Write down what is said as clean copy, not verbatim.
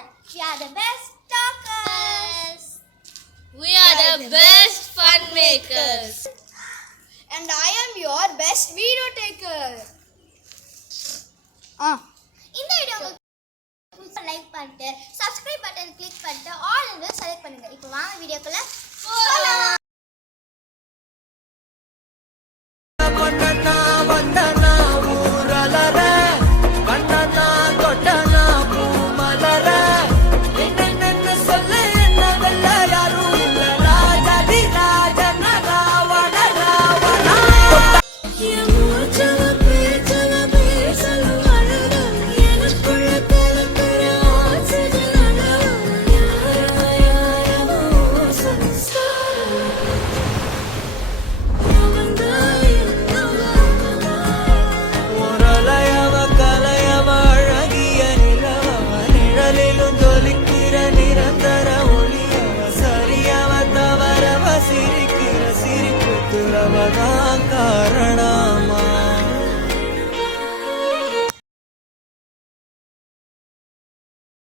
fun. We are the best talkers. We are the best fun makers. And I am your best video taker. இந்த video உங்களுக்கு like பண்ணிட்டு subscribe button click பண்ணிட்டு all ன்னு select பண்ணுங்க. இப்போ வாங்க வீடியோக்குள்ள போலாம். சிரிக்கிற சிரிப்புக்கு அவதான் காரணம்.